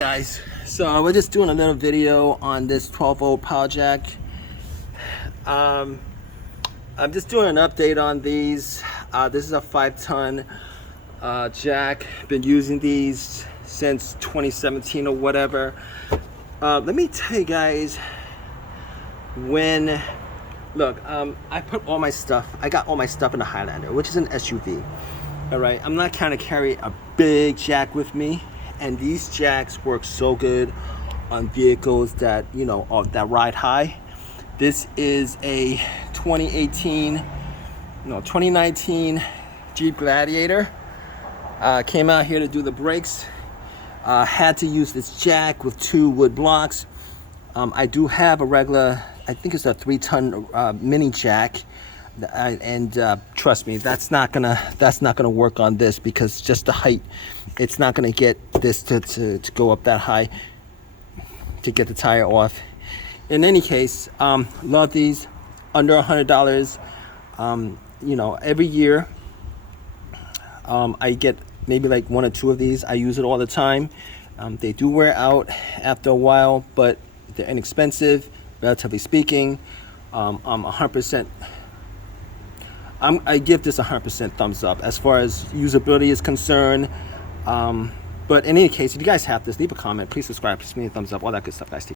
Guys, so we're just doing a little video on this 12-volt power jack. I'm just doing an update on these. This is a 5-ton jack. Been using these since 2017 or whatever. Let me tell you guys, look, I put all my stuff, I got all my stuff in the Highlander, which is an SUV. All right, I'm not trying to carry a big jack with me. And these jacks work so good on vehicles that, you know, that ride high. This is a 2019 Jeep Gladiator. Came out here to do the brakes. Had to use this jack with 2 wood blocks. I do have a regular, I think it's a 3-ton mini jack. Trust me, that's not gonna work on this because just the height, it's not gonna get this to go up that high to get the tire off. In any case, love these, under $100. You know, every year I get maybe like 1 or 2 of these. I use it all the time. They do wear out after a while, but they're inexpensive, relatively speaking. I give this 100% thumbs up as far as usability is concerned. But in any case, if you guys have this, leave a comment, please subscribe, please give me a thumbs up, all that good stuff, guys.